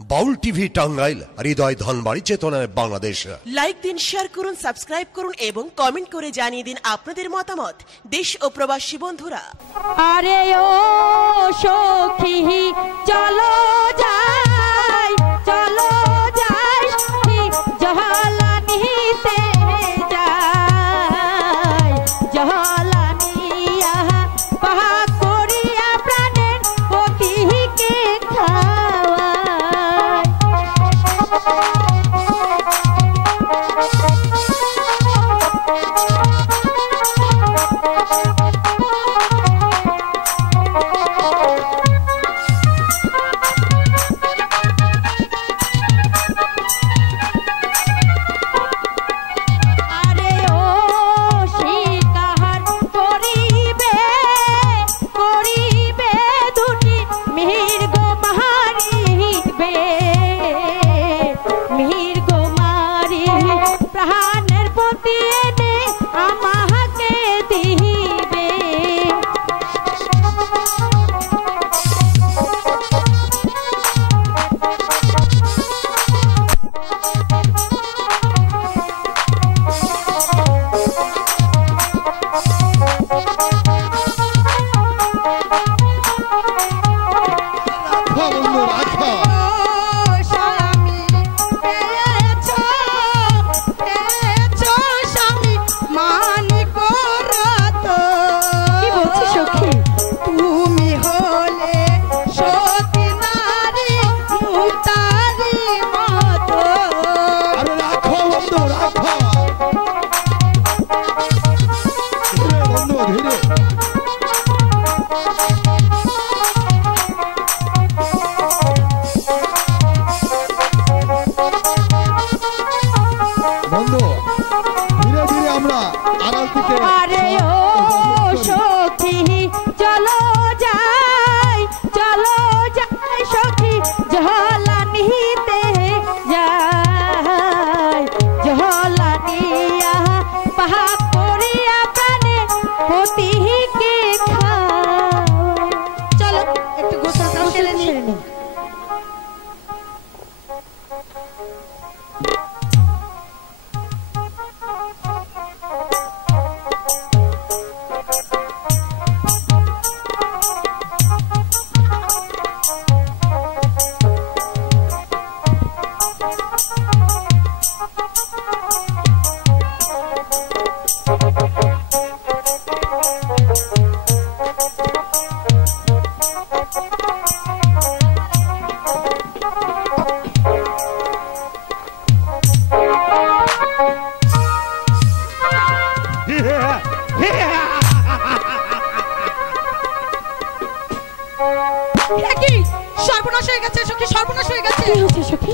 বাউল TV Tangail, হৃদয় ধনবাড়ি, চেতনায় Bangladesh. Like দিন, share করুন, সাবস্ক্রাইব করুন এবং কমেন্ট করে জানিয়ে দিন আপনাদের মতামত দেশ ও প্রবাসী বন্ধুরা। আরে ও সখী চলো যাই, চলো যাই জহলানিতে যাই, জহলানিয়া পাহা করিয়া প্রাণের পতিকে খাওয়াই।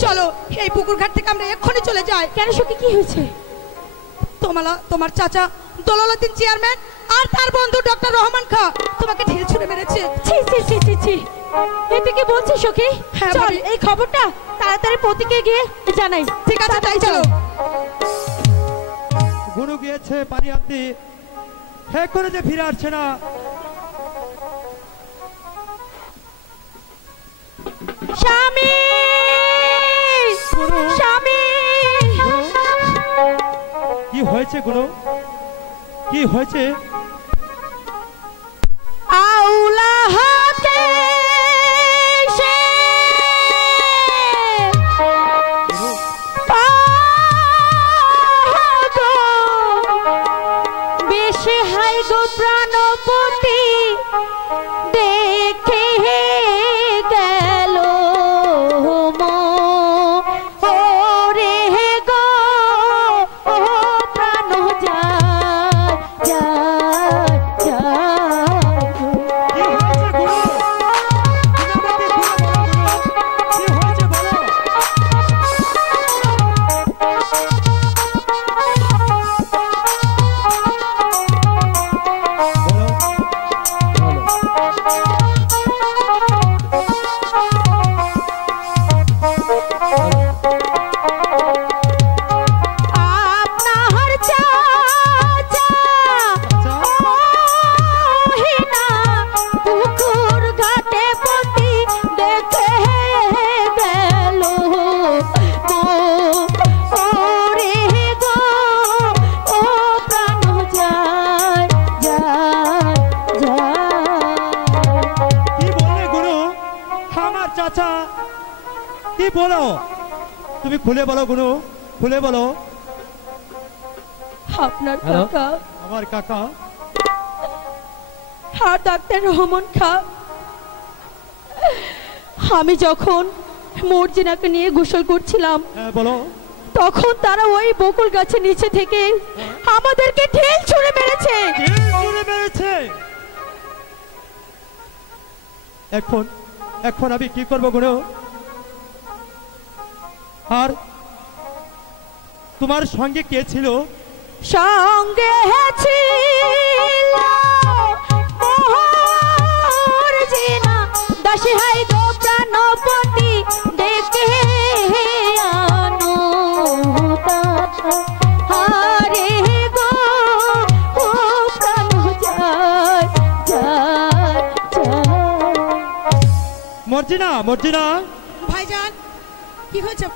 চলো এই পুকুর ঘাট থেকে আমরা এক্ষুনি চলে যাই। কেন সখী, কি হয়েছে? তোমার চাচা দলালউদ্দিন চেয়ারম্যান আর তার বন্ধু ডক্টর রহমান খাঁ তোমাকে ঢিল ছুঁড়ে মেরেছে। ছি ছি ছি ছি ছি, এটা কি বলছিস সখী? চল এই খবরটা তাড়াতাড়ি পতিকে গিয়ে জানাই। ঠিক আছে, তাই চলো। গুরু গিয়েছে পানি আনতে, হে করে যে ফিরে আসছে না। স্বামী, স্বামী, কি হয়েছে গুরু? কি হয়েছে? আউলা হাতে সে পাগো বেশি হাই গো প্রাণপতি দেখে গেল ওরে গো, ও প্রাণ যায় যায় কি বলো? তুমি খুলে বলো গুনু, খুলে বলো। আপনার কাকা, আমার কাকা আর ডাক্তার রহমান খা, আমি যখন মর্জিনাকে নিয়ে গোসল করছিলাম, হ্যাঁ বলো। তখন তারা ওই বকুল গাছের নিচে থেকে আমাদেরকে ঢেল ছুঁড়ে মেরেছে। ঢেল ছুঁড়ে মেরেছে? এখন আমি কি করবো গুনু? আর তোমার সঙ্গে কে ছিল? সঙ্গে ছিল মর্জিনা, দাসী হাই গো প্রাণপতি, ডেকে আনো হারে গো, ও প্রাণ যায় যায় যায়। মর্জিনা, মর্জিনা। ভাইজান কি হয়েছে?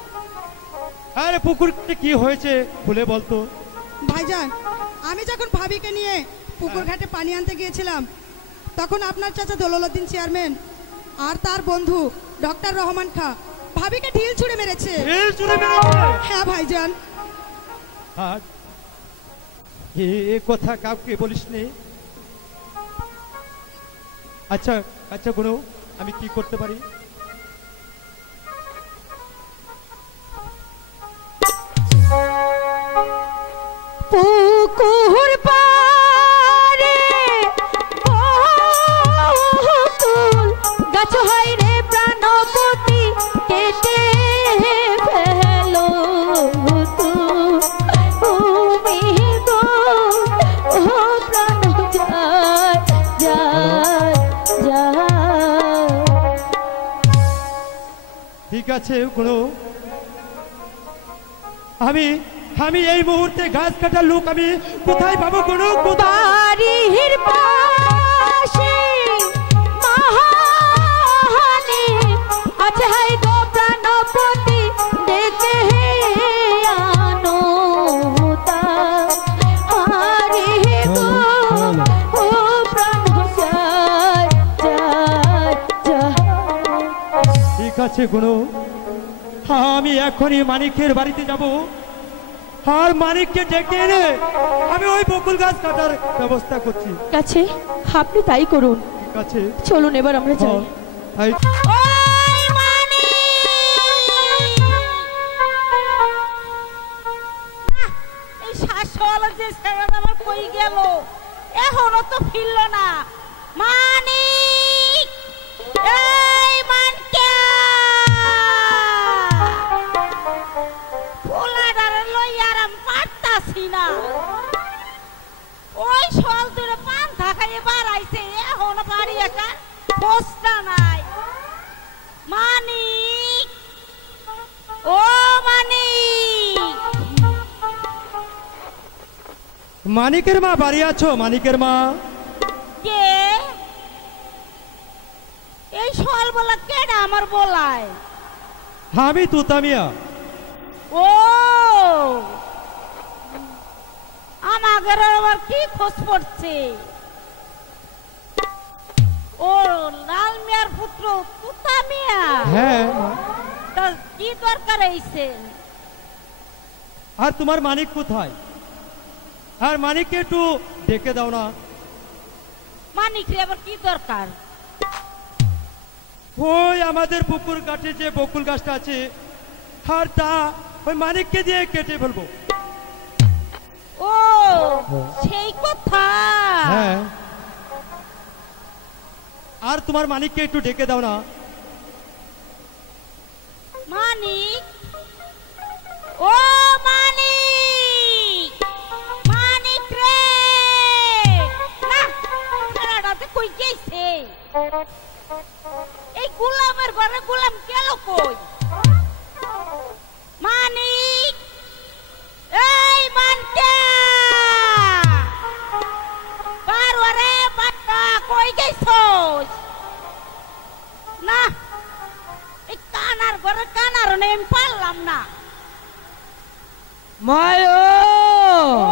আরে পুকুরতে কি হয়েছে খুলে বলতো। ভাইজান আমি যখন ভাবিকে নিয়ে পুকুর ঘাটে পানি আনতে গিয়েছিলাম, তখন আপনার চাচা দৌলতদিন চেয়ারম্যান আর তার বন্ধু ডক্টর রহমান খা ভাবিকে ঢিল ছুঁড়ে মেরেছে। ঢিল ছুঁড়ে মেরেছে? হ্যাঁ ভাইজান। আর এ কথা কাউকে বলিসনি? আচ্ছা আচ্ছা গুনু, আমি কি করতে পারি? পুকুর পারে বকুল গাছ হয় রে প্রাণপতি, কেটে ফেলো তুমি গো, ও প্রাণ যায় যায় যায়। ঠিক আছে গুনু, আমি এই মুহূর্তে গাছ কাটার লোক আমি কোথায় পাবো গুনু? বাড়ির পাশে মহানে আছে হাই গো প্রাণপতি, ডেকে আনো হারে গো, ও প্রাণ যায় যায় যায়। ঠিক আছে গুনু, আমি এখনই মানিকের বাড়িতে যাব, আর মানিককে ডেকে এনে আমি ওই বকুল গাছ কাটার ব্যবস্থা করছি। ঠিক আছে, আপনি তাই করুন। ঠিক আছে, চলুন এবার আমরা যাই। এই ওই মানিক! এই শাসওয়ালা যে ছেলেটা আমার কই গেল, এখনো তো ফিরলো না। মানিক, এই মানকে পোলাডারে লইয়া আর আমি পারতাছি না। ওই সল দূরে পান থাকায় বাড়াইছে, এখনো বাড়ি একা পোস্টা নাই। মানিক, ও মানিক! মানিকের মা বাড়ি আছো? মানিকের মা? কে? এই সল বলা কেডা আমার বলায়? আমি তুতামিয়া। ও আমাদের আবার কি খোঁজ পড়ছে? ও লাল মিয়ার পুত্র তুতা মিয়া? হ্যাঁ। তা কি দরকার হইছে? আর তোমার মানিক কোথায়? আর মানিককে একটু ডেকে দাও না। মানিক রে আবার কি দরকার? ওই আমাদের পুকুর কাছে যে বকুল গাছটা আছে, আর তা ওই মানিককে দিয়ে কেটে ফেলবো। ও সেই কথা। হ্যাঁ। আর তোমার মানিককে একটু ডেকে দাও না। মানিক, ও মানিক, মানিক রে! না, খেলাটাতে কই গেছে? এই গোলামের ঘরে গোলাম গেল কই? মানিক, এই মানকে বারোয়ারে বাচ্চা কই গেছস? না, এই কানার ঘরে কানার নেম পারলাম না। মায়ো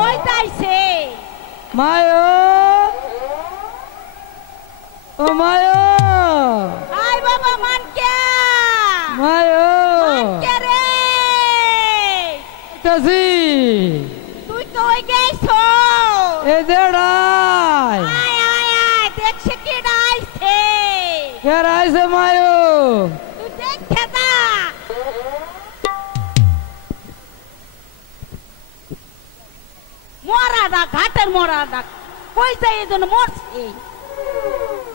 ওই যাইছে। মায়ো, ও মায়ো, আয় বাবা মানকে, মায়ো, মানকে রে কাছি তুই তো ওই গেছো এ দেড়াই আয় আয় আয় দেখছে কি ডাইছে কে রাইছে মায়ো তুই দেখে না মরাডা ঘাটের মরাডা কই যাই এজন মরছে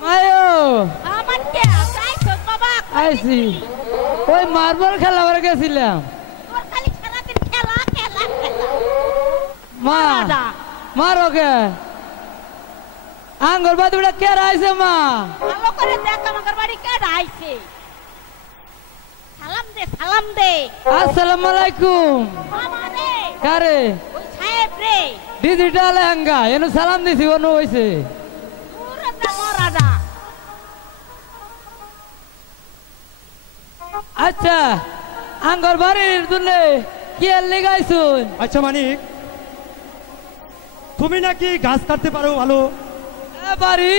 মায়ো আমার কে যাইছো বাবা আইছি ওই মার্বল খেলাবার গেছিলাম তোর খালি সারাদিন খেলা খেলা খেলা মা মরাডা মারো কে আঙ্গুর বাদুড়া কে রাইছে মা ভালো করে দেখ আমার বাড়ি কে আইছে সালাম দে আসসালামু আলাইকুম মামা রে কারে ওই সাহেব রে ডিজিটাল হাঙ্গা এনো সালাম দিছি অনু হইছে পুরাটা মরাডা আচ্ছা আঙ্গুর বাড়ির দুনে কি লেগাইছুন আচ্ছা মানিক, তুমি নাকি গাছ কাটতে পারো ভালো? এ বাড়ি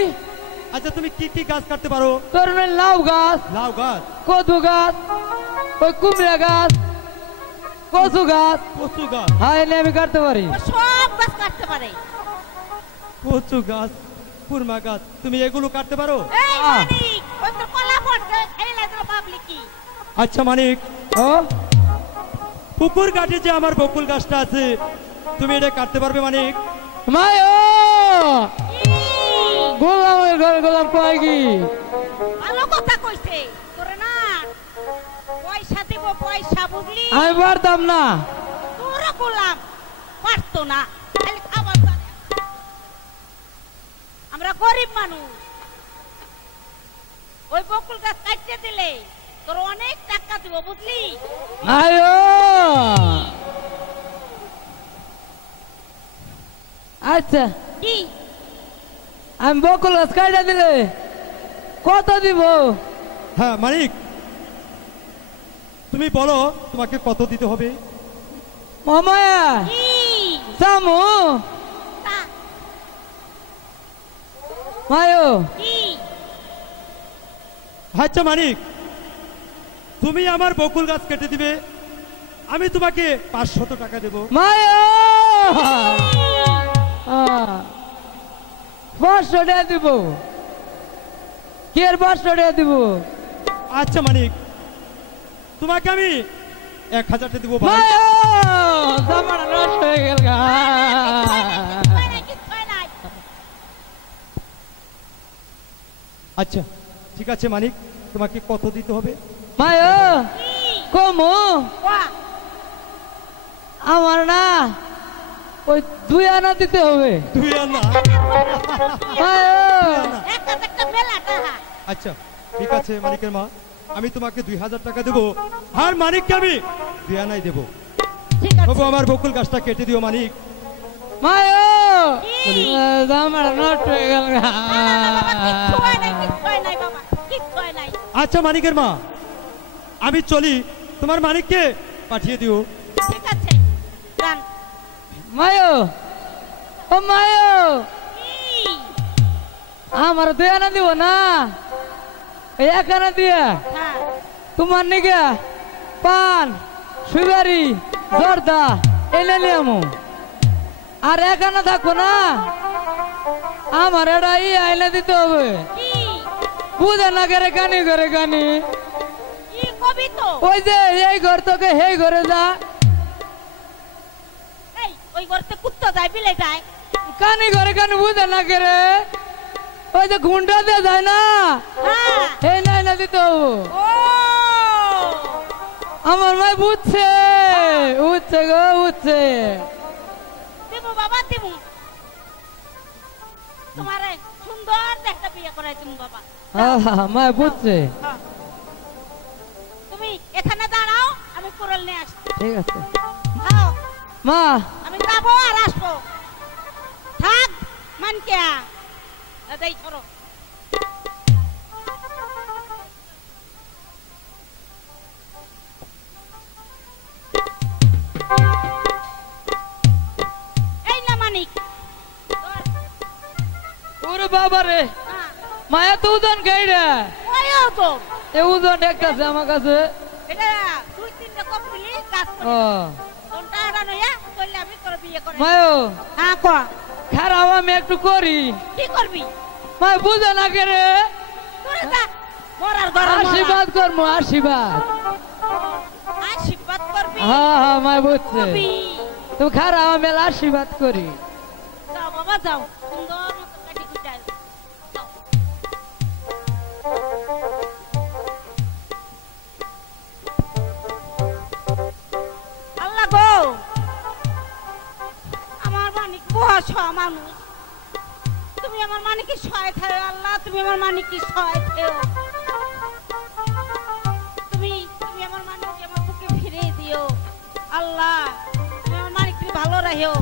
আচ্ছা তুমি কি কি গাছ কাটতে পারো? তোর লাউ গাছ লাউ গাছ, কদু গাছ ওই কুমড়া গাছ কচু গাছ কচু গাছ, হ্যাঁ এনে আমি কাটতে পারি ও সব গাছ কাটতে পারে কচু গাছ, কুরমা গাছ, তুমি এগুলো কাটতে পারো? এই মানিক ওই তো কলা পড়ছে খেলে তো পাবলিকি আচ্ছা মানিক, ও পুকুর ঘাটে যে আমার বকুল গাছটা আছে তুমি এটা কাটতে পারবে মানিক? মায়ো গোলামের ঘরে গোলাম পাই কি ভালো কথা কইছে তোরে না পয়সা দিব পয়সা বুঝলি আমি পারতাম না তোরা গোলাম পারতো না খালি খাবার জানে আমরা গরিব মানুষ ওই বকুল গাছ কাটতে দিলে তোর অনেক টাকা দিব বুঝলি আয়ো আচ্ছা কি আমি বকুল গাছ কাটা দিলে কত দিব হ্যাঁ মানিক, তুমি বলো তোমাকে কত দিতে হবে? মামায়া কি সামু তা- মায়ো কি আচ্ছা মানিক, তুমি আমার বকুল গাছ কেটে দিবে, আমি তোমাকে 500 টাকা দেব। মায়ো 500 টাকা দিব কি আর 500 টাকা দিব আচ্ছা মানিক, তোমাকে আমি 1000 টাকা দেবো। মায়ো জামাটা নষ্ট হয়ে গেল গা। হয় নাই, কিচ্ছু হয় নাই। আচ্ছা ঠিক আছে মানিক, তোমাকে কত দিতে হবে? মায়ো কি? কমু বাহ, আমার না ওই 2 আনা দিতে হবে 2 আনা? মায়ো একটা মেলা টাকা। আচ্ছা ঠিক আছে মানিকের মা, আমি তোমাকে 2000 টাকা দেবো, আর মানিককে আমি 2 আনাই দেবো। ঠিক আছে। তবু আমার বকুল গাছটা কেটে দিও মানিক। মায়ো কি? জামাটা নষ্ট হয়ে গেল গা। না, না, বাবা, কিচ্ছু হয় নাই, কিচ্ছু হয় নাই বাবা, কিচ্ছু হয় নাই। আচ্ছা মানিকের মা, আমি চলি, তোমার মানিককে পাঠিয়ে দিও। ঠিক আছে, যান। মায়ো ও মায়ো কি? আমার 2 আনা দিব না, 1 আনা দিয়া হ্যাঁ, তোমার নিকে পান সুপারি জর্দা এনে নিয়ামু, আর 1 আনা থাকবো না, আমার এটা আইনে দিতে হবে। কি? বুঝে না করে গানি করে গানি কি কবি তো? ওই যে এই ঘর তোকে সেই ঘরে যা, এই, ওই ঘরতে কুত্তা যায়, বিলে যায়। কানি ঘরে কানি বুঝে না করে ওই যে ঘুন্টা দিয়ে যায় না, হ্যাঁ। এই নাই না দিতে হবে। ও, আমার মাই বুঝছে উঠছে গো উঠছে। দিমু বাবা, দিমু। তোমারে সুন্দর একটা বিয়ে করাই দিমু বাবা। মাই বুঝছে। হ্যাঁ। তুমি এখানে দাঁড়াও, আমি কুড়াল নিয়ে আসছি। ঠিক আছে খাও, মা। আমি যাবো আর আসবো। থাক মানকিয়া, দাদাই করো। এই না মানিক, ধর। ওরে বাবা রে, হ্যাঁ, মায়া তো উদন খাই রে, ওইও তো। এ উদন একটা আছে আমার কাছে। এটা 2-3টা কমপ্লি কাজ করে ও কোনটা আড়া নয়া কইলে আমি তোর বিয়ে করে মায়ো হ্যাঁ কো খারাপ আমি একটু করি কি করবি মায় বুঝে না করে তোরে যা মরার গরম আশীর্বাদ করবো আশীর্বাদ আশীর্বাদ করবি হ্যাঁ হ্যাঁ মায় বুঝছে কবি তুমি খারাপ আমি আশীর্বাদ করি যাও বাবা যাও সুন্দর মতো কাটি কুটাই যাও আল্লাহ গো আমার মানিক বস মানুষ তুমি আমার মানিককে সহায় থেও আল্লাহ তুমি আমার মানিককে সহায় থেও তুমি তুমি আমার মানিককে আমার বুকে ফিরিয়ে দিও আল্লাহ তুমি আমার মানিককে ভালো রাখো